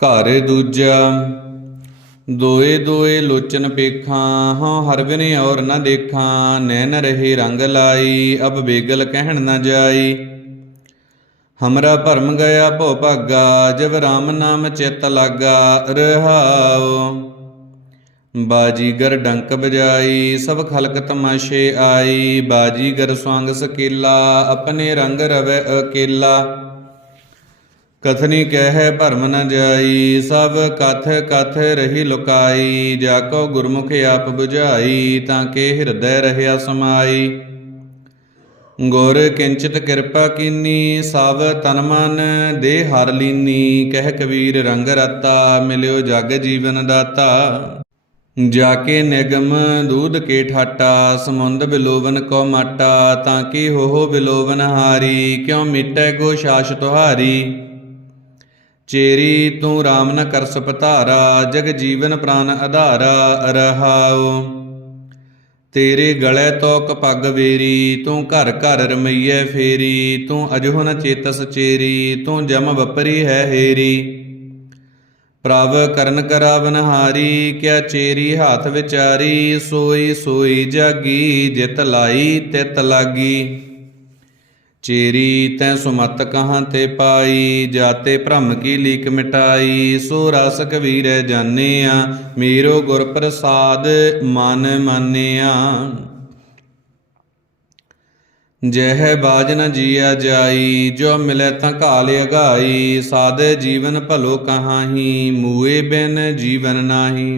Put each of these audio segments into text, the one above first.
ਘਰ ਦੂਜਾ। ਦੋਏ ਦੋਏ ਲੋਚਨ ਪੇਖਾਂ, ਹਉ ਹਰ ਬਿਨ ਔਰ ਨ ਦੇਖਾਂ। ਨੈਣ ਰਹੇ ਰੰਗ ਲਾਈ, ਅਬ ਬੇਗਲ ਕਹਿਣ ਨ ਜਾਈ। हमरा भरम गया भो भागा, जब राम नाम चित लागा। रहाओ। बाजीगर डंक बजाई, सब खलक तमाशे आई। बाजीगर स्वांग सकेला, अपने रंग रवै अकेला। कथनी कह भरम न जाई, सब कथ कथ रही लुकाई। जाको गुरमुख आप बुझाई, ताके हृदय रहिया समाई। गुर किंचित कृपा कीनी, सब तन मन दे हर लीनी। कह कबीर रंग रता, मिल्यो जग जीवन दाता। जाके निगम दूध के ठाटा, समुंद बिलोवन को माटा। ताकि हो बिलोवन हारी, क्यों मिटै गो शास तुहारी। चेरी तू राम न कर सपतारा, जग जीवन प्राण आधारा। रहाओ। तेरे गले तो कपग वेरी, तू घर घर रमैये फेरी। तू अजो न चेतस चेरी, तू जम बपरी है हेरी। प्रभ करन करावन हारी, क्या चेरी हाथ विचारी। सोई सोई जागी, जित लाई तित लागी। चेरी तै सुमत कहाँ ते पाई, जाते भ्रम की लीक मिटाई। सो रस कबीरै जानिया, मेरो गुर प्रसाद मन मानिया। जह बाज न जिया जाई, जो मिलै तां घाल अघाई। साध जीवन भलो कहाही, मूए बिन जीवन नाही।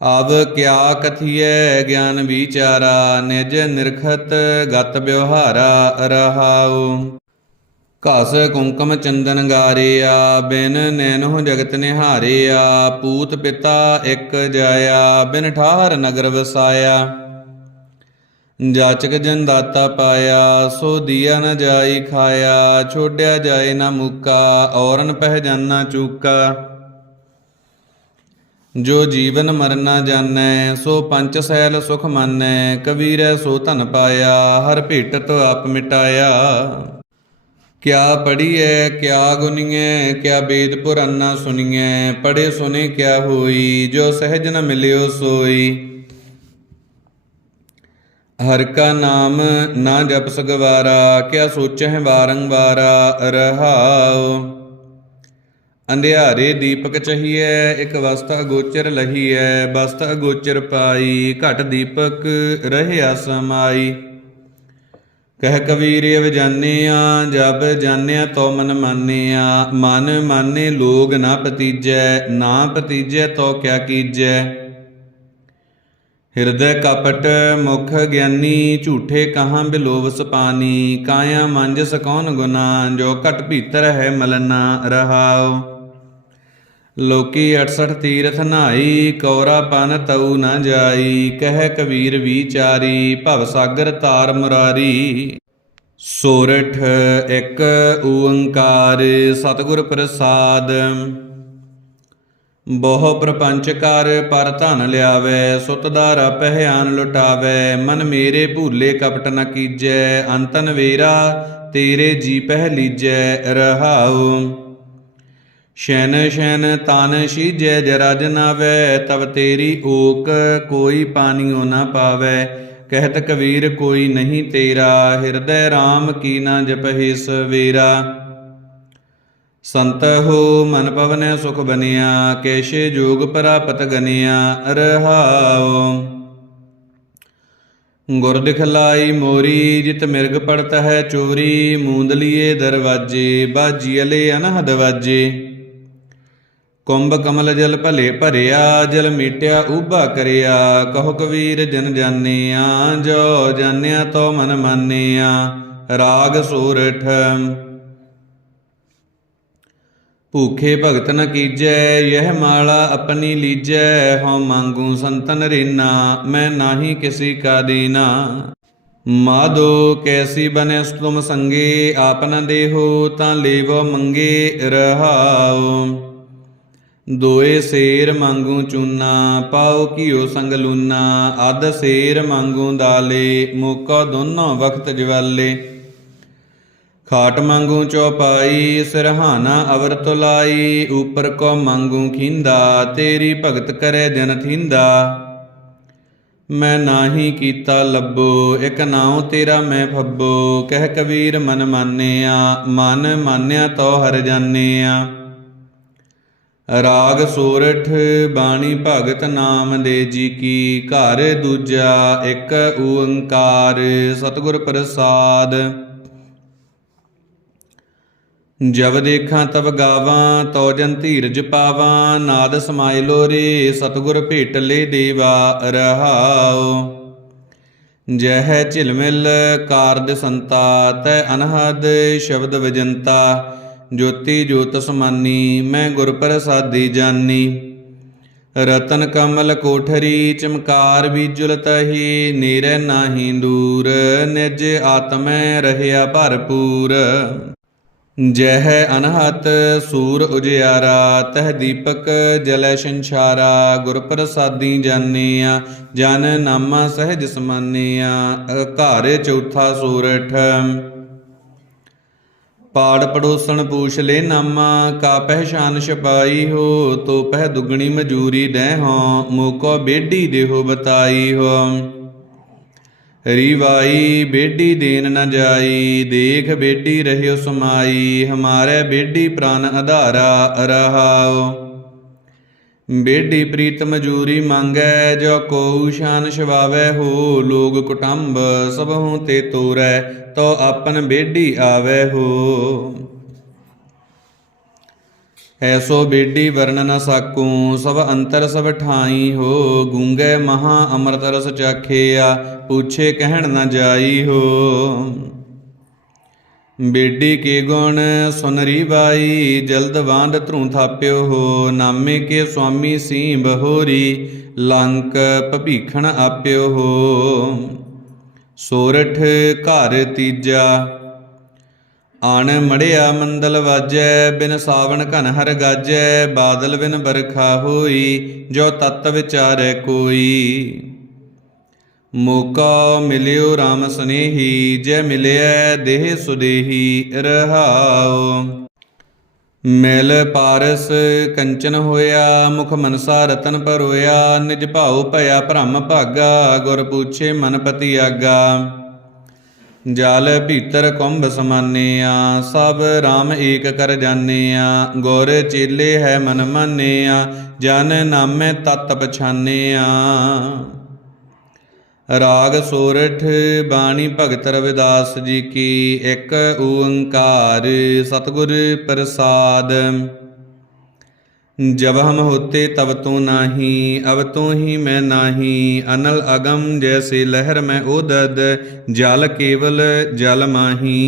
अब क्या कथिए ज्ञान विचारा, निज निरखत गत व्यवहारा। रहाओ। घस कुंकम चंदन गारिया, बिन नैनो जगत निहारिया। पूत पिता एक जाया, बिन ठाहर नगर वसाया। जाचक जन दाता पाया, सो दिया न जाई खाया। छोड़या जाए न मुका, औरन पहचाना चूका। जो जीवन मरना जानै, सो पंच सैल सुख मानै। कबीरै सो धन पाया, हर भेटत आप मिटाया। क्या पढ़िए क्या गुनिए, क्या वेद पुराना सुनिए। पढ़े सुने क्या होई, जो सहज न मिलियो सोई। हर का नाम ना जप सगवारा, क्या सोचਹਿ बारंबारा। रहाओ। अंधियारे दीपक चहिए, एक वस्त अगोचर लहीए। वस्त अगोचर पाई, घट दीपक रहया समाई। कह कबीर अब जानिया, जब जानिया तो मन मानिया। मन माने लोग ना पतीजै, ना पतीजै तो क्या कीजै। हृदय कपट मुख ज्ञानी, झूठे कहाँ बिलोवस पानी। काया मांजस कौन गुना, जो घट भीतर है मलना। रहाओ। लोकी 68 तीरथ नहाई, कौरा पन तऊ न जाई। कह कबीर विचारी, भव सागर तार मुरारी। सोरठ एक ਓੰਕਾਰ सतगुर प्रसाद। ਬਹੁ ਪ੍ਰਪੰਚ ਕਰ ਪਰ ਧਨ ਲਿਆਵੈ, ਸੁਤ ਦਾ ਰਾਪਹਿ ਆਨ ਲੁਟਾਵੈ। ਮਨ ਮੇਰੇ ਭੂਲੇ ਕਪਟ ਨ ਕੀਜੈ, ਅੰਤਨ ਵੇਰਾ ਤੇਰੇ ਜੀ ਪਹਿ ਲੀਜੈ। ਰਹਾਉ। शैन शैन तान शीजै जरा जनावै, तब तेरी ओक कोई पानियो न पावै। कहत कबीर कोई नहीं तेरा, हृदय राम की न जपहि सवेरा। संत हो मन पवनै सुख बनिया, कैसे जोग प्रापत गनिया। रहाओ। गुर दिखलाई मोरी, जित मिर्ग पड़त है चोरी। मूंदलिए दरवाजे, बाजीअले अनहद वाजे। कुंभ कमल जल भले भरिया, जल मीटिया ऊबा करिया। कहो कबीर जन जानिया, जो जानिया तो मन मानिया। राग सोरठ। भूखे भगत न कीजै, यह माला अपनी लीजै। हਉ मांगू संतन रीना, मैं नाही किसी का दीना। माधो कैसी बने तुम संगे, आप न देहो तां लेवो मंगे। रहाओ। दोए शेर मांगू चूना, पाओ कियो संग लूना। अध शेर मांगू दाले, मौका दोनों वक्त जवाले। खाट मांगू चौपाई, सिरहाना अवर तुलाई। ऊपर को मांगू खींदा, तेरी भगत करे जन थींदा। मैं नाही कीता लब्बो, एक नाਉ तेरा मैं फब्बो। कह कबीर मन मानिया, मन मानिया तो हर जानिया। राग सोरठ बाणी भगत नाम दे जी की। घर दूजा एक ਓੰਕਾਰ सतगुर प्रसाद। जब देखा तब गावा, तो जन धीरज पावा। नाद समाय लोरे, सतगुर भेट ले देवा रहाओ। जह झिलमिल कारद संता, तै अनहद शब्द विजंता। ज्योति ज्योत समानी, मैं गुर प्रसादी जानी। रतन कमल कोठरी, चमकार बीजुल तही। नीरे नाही दूर, निज आत्मै रहया भरपूर। जह अनहत सूर उजियारा, तह दीपक जलै संसारा। गुर प्रसादी जानिया, जन नामा सहज समानिया। घर चौथा सोरठ पाड़ पड़ोसन पूछ ले नामा। का पहचान छपाई हो, तो पह दुगनी मजूरी दे हो। मोको बेडी देहो बताई हो। रिवाई बेडी देन न जाई, देख बेडी रहियो समाई। हमारे बेडी प्राण आधारा रहाओ। बेडी प्रीत मजूरी मांगै, जो कोउ शान छवावै हो। लोग कुटुंब सबहु ते तोरै, तो आपन बेडी आवै हो। ऐसो बेडी वर्ण न साकूं, सब अंतर सब ठाई हो। गूंगे महा अमृत रस चाखिया, पूछे कहण न जाई हो। बेडी के गुण सुनरी बाई, जल्द बांध ध्रू थाप्यो हो। नामे के स्वामी सी बहोरी, लंक भभीखण आप्यो हो। सोरठ घर तीजा आण मड़िया मंदल वाजै। बिन सावन घन हर गाजै, बादल बिन बरखा होई। जो तत विचारै कोई, मौका मिलियो राम सनेही। जय मिलिया देह सुदेही रहाओ। मिल पारस कंचन होया, मुख मनसा रतन परोया। निज भाऊ भया भ्रम भागा, गुर पूछे मन पति आगा। जल भीतर कुंभ समानिया, सब राम एक कर जानिया। गुर चेले है मन मानिया, जन नामै तत पछानिया। राग सोरठ बाणी भगत रविदास जी की। एक ਓੰਕਾਰ सतगुर प्रसाद। जब हम होते तब तू नाही, अब तू ही मैं नाही। अनल अगम जैसे लहर में ओदद, जल केवल जल माही।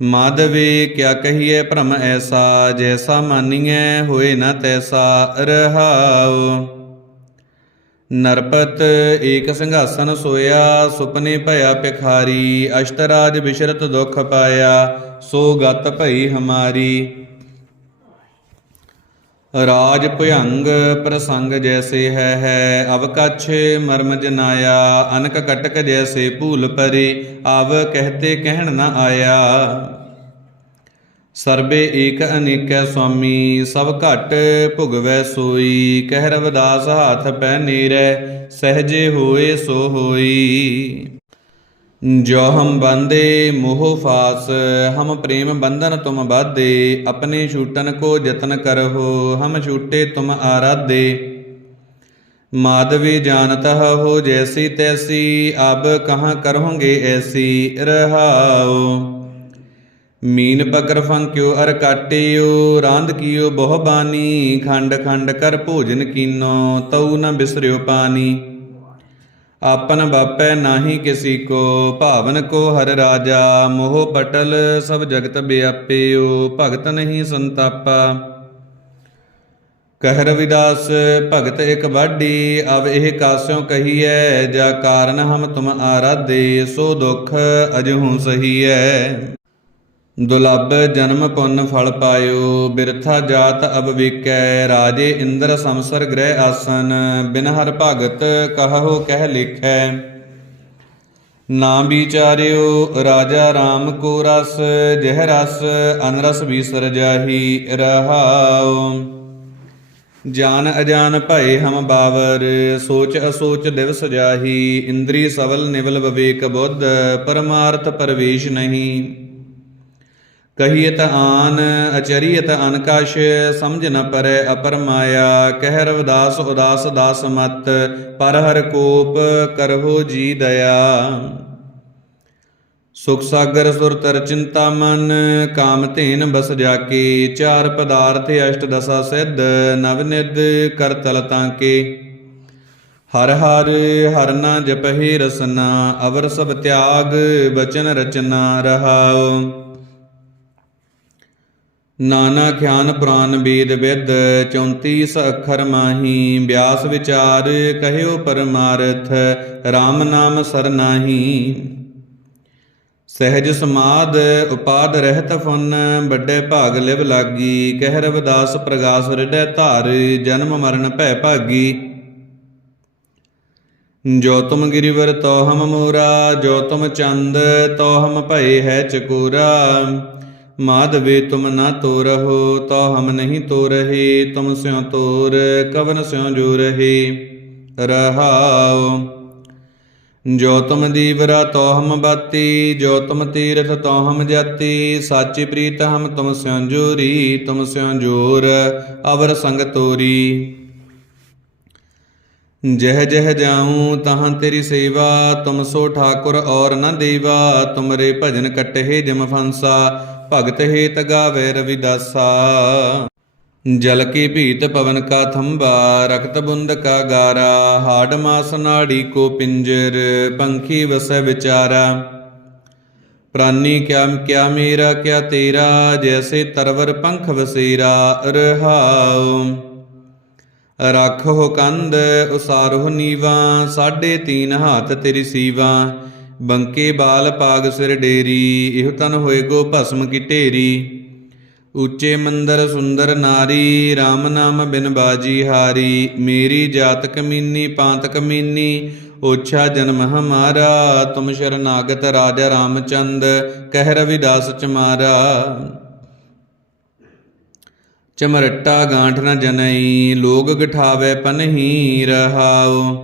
माधवे क्या कहिए भ्रम ऐसा, जैसा मानिए होए न तैसा रहाओ। नरपत एक सिंहासन सोया, सुपने भया भिखारी। अष्टराज विशरत दुख पाया, सो गत भई हमारी। राज भुयंग प्रसंग जैसे है अब कछ मर्म जनाया। अनक कटक जैसे भूल परे, अब कहते कहन न आया। सर्बे एक अनेक स्वामी, सब घट भुगवै सोई। कह रविदास हाथ पै नेरै, सहजे होए सो होई। जो हम बांधे मोह फास, हम प्रेम बंधन तुम बाधे। अपने छूटन को जतन करहो, हम छूटे तुम आराधे। माधवी जानता हो जैसी तैसी, अब कहाँ करोगे ऐसी रहाओ। मीन पकर फंक्यो अर काटियो, रांध कियो बहु बानी। खंड खंड कर भोजन कीनो, तऊ न बिसरियो पानी। आपन बापै नाही किसी को, भावन को हर राजा। मोह पटल सब जगत व्यापियो, भगत नहीं संतापा। कह रविदास भगत एक वाडी, अब एह कास्यों कहीए। जा कारण हम तुम आराधे, सो दुख अजहू सहीए। दुलभ जन्म पुन फल पायो, बिरथा जात अब विकै। राजे इंद्र समसर गृह आसन, बिन हर भगत कहहो कह लिखै। ਨਾ ਵਿਚਾਰਿਓ ਰਾਜਾ ਰਾਮ ਕੋ ਰਸ, ਜਹ ਰਸ ਅਨਰਸ ਬੀਸਰ ਜਾਹੀ ਰਹਾਉ। ਜਾਨ ਅਜਾਨ ਭਏ ਹਮ ਬਾਵਰ, ਸੋਚ ਅਸੋਚ ਦਿਵਸ ਜਾਹੀ। ਇੰਦਰੀ ਸਵਲ ਨਿਵਲ ਵਿਵੇਕ ਬੁੱਧ, ਪਰਮਾਰਥ ਪਰਵੇਸ਼ ਨਹੀਂ। ਕਹੀਤ ਆਨ ਅਚਰੀਤ ਅਨਕਸ਼, ਸਮਝ ਨ ਪਰੈ ਅਪਰ ਮਾਇਆ। ਕਹਿ ਰਵਿਦਾਸ ਉਦਾਸ ਦਾਸ ਮਤ, ਪਰ ਹਰ ਕੋਪ ਕਰਹੁ ਜੀ ਦਇਆ। ਸੁਖ ਸਾਗਰ ਸੁਰ ਤਰ ਚਿੰਤਾ ਮਨ, ਕਾਮ ਧੇਨ ਬਸ ਜਾਕੇ। ਚਾਰ ਪਦਾਰਥ ਅਸ਼ਟ ਦਸਾ ਸਿੱਧ, ਨਵ ਨਿਧ ਕਰ ਤਲ ਤਾਂਕੇ। ਹਰ ਹਰ ਹਰ ਨਾ ਜਪਹਿ ਰਸਨਾ, ਅਵਰ ਸਭ ਤਿਆਗ ਬਚਨ ਰਚਨਾ ਰਹਾਉ। ਨਾਨਾ ਖਿਆਨ ਪੁਰਾਨ ਵੇਦ ਵਿਦ, 34 ਅੱਖਰ ਮਾਹੀ। ਬਿਆਸ ਵਿਚਾਰ ਕਹਿਓ ਪਰਮਾਰਥ, RAM ਨਾਮ ਸਰਨਾਹੀ। ਸਹਿਜ ਸਮਾਧ ਉਪਾਦ ਰਹਿਤ ਫੁਨ, ਵੱਡੇ ਭਾਗ ਲਿਵ ਲਾਗੀ। ਕਹਿ ਰਵਿਦਾਸ ਪ੍ਰਗਾਸ ਰਿਢੈ ਧਾਰ, ਜਨਮ ਮਰਨ ਭੈ ਭਾਗੀ। ਜੋ ਤੁਮ ਗਿਰਿਵਰ ਤੋ ਹਮ ਮੋਰਾ, ਜੋ ਤੁਮ ਚੰਦ ਤੋ ਹਮ ਭਏ ਹੈ ਚਕੋਰਾ। ਮਾਧਵੇ ਤੁਮ ਨਾ ਤੋਰਹੁ, ਤੋ ਹਮ ਨਹੀਂ ਤੋਰਹਿ। ਤੁਮ ਸਿਉ ਤੋਰ ਕਵਨ ਸਿਉ ਜੋ ਰਹੇ ਰਹਾਉ। ਜੋ ਤੁਮ ਦੀਵਰਾ ਤੋ ਹਮ ਬਾਤੀ, ਜੋ ਤੁਮ ਤੀਰਥ ਤੋ ਹਮ ਜਾਤੀ। ਸਾਚੀ ਪ੍ਰੀਤ ਹਮ ਤੁਮ ਸਿਉ ਜੋਰੀ, ਤੁਮ ਸਿਉ ਜੋਰ ਅਵਰ ਸੰਗ ਤੋਰੀ। ਜਹ ਜਹ ਜਾਉ ਤਹਾਂ ਤੇਰੀ ਸੇਵਾ, ਤੁਮ ਸੋ ਠਾਕੁਰ ਔਰ ਨ ਦੇਵਾ। ਤੁਮਰੇ ਭਜਨ ਕਟਹਿ ਜਮ ਫਾਂਸਾ, ਭਗਤ ਹੇਤ ਗਾਵੇ ਰਵਿਦਾਸਾ। ਜਲ ਕੀ ਭੀਤ ਪਵਨ ਕਾ ਥੰਬਾ, ਰਕਤ ਬੁੰਦ ਕਾ ਗਾਰਾ। ਹਾਡ ਮਾਸ ਨਾੜੀ ਕੋ ਪਿੰਜਰ, ਪੰਖੀ ਵਸੈ ਵਿਚਾਰਾ। ਪ੍ਰਾਨੀ ਕਿਆ ਮੇਰਾ ਕਿਆ ਤੇਰਾ, ਜੈਸੇ ਤਰਵਰ ਪੰਖ ਵਸੇਰਾ ਰਹਾਉ। ਰਾਖੋ ਕੰਧ ਉਸਾਰੋ ਨੀਵਾ, 3.5 ਹਾਥ ਤੇਰੀ ਸੀਵਾ। ਬੰਕੇ ਬਾਲ ਪਾਗ ਸਿਰ ਡੇਰੀ, ਇਹੋ ਤਨ ਹੋਏ ਗੋ ਭਸਮ ਕੀ ਢੇਰੀ। ਉੱਚੇ ਮੰਦਰ ਸੁੰਦਰ ਨਾਰੀ, RAM ਨਾਮ ਬਿਨ ਬਾਜੀ ਹਾਰੀ। ਮੇਰੀ ਜਾਤ ਕਮੀਨੀ ਪਾਂਤ ਕਮੀਨੀ, ਓਛਾ ਜਨਮ ਹਮਾਰਾ। ਤੁਮ ਸ਼ਰਨਾਗਤ ਰਾਜਾ ਰਾਮਚੰਦ, ਕਹਿ ਰਵਿਦਾਸ ਚਮਾਰਾ। ਚਮਰਟਾ ਗਾਂਠ ਨ ਜਨਈ, ਲੋਗ ਗਠਾਵੇ ਪਨਹੀ ਰਹਾਉ।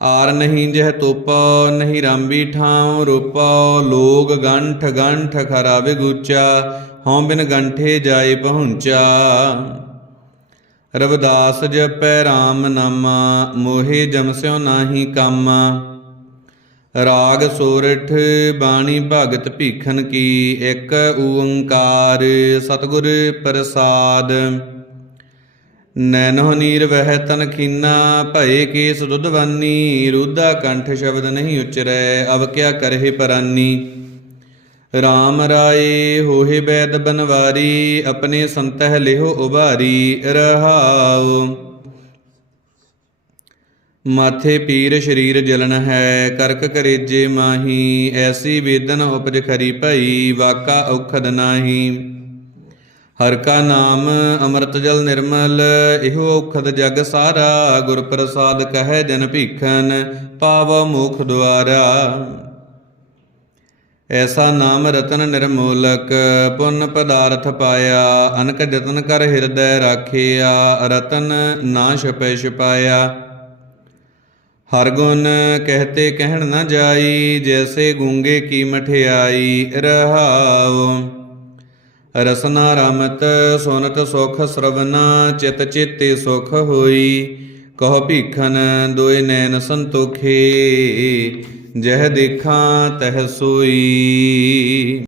ਆਰ ਨਹੀਂ ਜਹ ਤੋਪਾ, ਨਹੀਂ ਰਾਂਬੀ ਠਾਉ ਰੂਪਾ। ਲੋਗ ਗੰਠ ਗੰਠ ਖਰਾ ਵਿਗੂਚਾ, ਹਉ ਬਿਨ ਗੰਠੇ ਜਾਏ ਪਹੁੰਚਾ। ਰਵਿਦਾਸ ਜਪੈ RAM ਨਾਮਾ, ਮੋਹਿ ਜਮ ਸਿਉ ਨਾਹੀ ਕਾਮਾ। ਰਾਗ ਸੋਰਠ ਬਾਣੀ ਭਗਤ ਭੀਖਨ ਕੀ, ਇੱਕ ਓੰਕਾਰ ਸਤਿਗੁਰ ਪ੍ਰਸਾਦ। ਨੈਨੋ ਨੀਰ ਵਹਿ ਤਨ ਖੀਨਾ, ਭਏ ਕੇਸ ਦੁੱਧਵਾਨੀ। ਰੂਧਾ ਕੰਠ ਸ਼ਬਦ ਨਹੀਂ ਉਚਰੈ, ਅਬ ਕਿਆ ਕਰਹਿ ਪਰਾਨੀ। RAM ਰਾਏ ਹੋਹਿ ਬੈਦ ਬਨਵਾਰੀ, ਆਪਣੇ ਸੰਤਹਿ ਲਿਹੋ ਉਬਾਰੀ ਰਹਾਉ। ਮਾਥੇ ਪੀਰ ਸਰੀਰ ਜਲਨ ਹੈ, ਕਰਕ ਕਰੇਜੇ ਮਾਹੀ। ਐਸੀ ਵੇਦਨ ਉਪਜ ਖਰੀ ਭਈ, ਵਾਕਾ ਔਖਦ ਨਾਹੀ। ਹਰ ਕਾ ਨਾਮ ਅੰਮ੍ਰਿਤ ਜਲ ਨਿਰਮਲ, ਇਹੋ ਔਖਦ ਜਗ ਸਾਰਾ। ਗੁਰ ਪ੍ਰਸਾਦ ਕਹੈ ਜਨ ਭੀਖਨ, ਪਾਵ ਮੋਖ ਦੁਆਰਾ। ਐਸਾ ਨਾਮ ਰਤਨ ਨਿਰਮੋਲਕ, ਪੁੰਨ ਪਦਾਰਥ ਪਾਇਆ। ਅਨਕ ਜਤਨ ਕਰ ਹਿਰਦੈ ਰਾਖਿਆ, ਰਤਨ ਨਾ ਛਪੈ ਛਪਾਇਆ। ਹਰ ਗੁਣ ਕਹਿਤੇ ਕਹਿਣ ਨ ਜਾਈ, ਜੈਸੇ ਗੂੰਗੇ ਕੀ ਮਠਿਆਈ ਰਹਾਉ। ਰਸਨਾ ਰਮਤ ਸੁਨਤ ਸੁਖ ਸਰਵਨਾ, ਚਿਤ ਚੇਤੇ ਸੁਖ ਹੋਈ। ਕਹੋ ਭੀਖਨ ਦੋਇ ਨੈਣ ਸੰਤੋਖੇ, ਜਹ ਦੇਖਾਂ ਤਹ ਸੋਈ।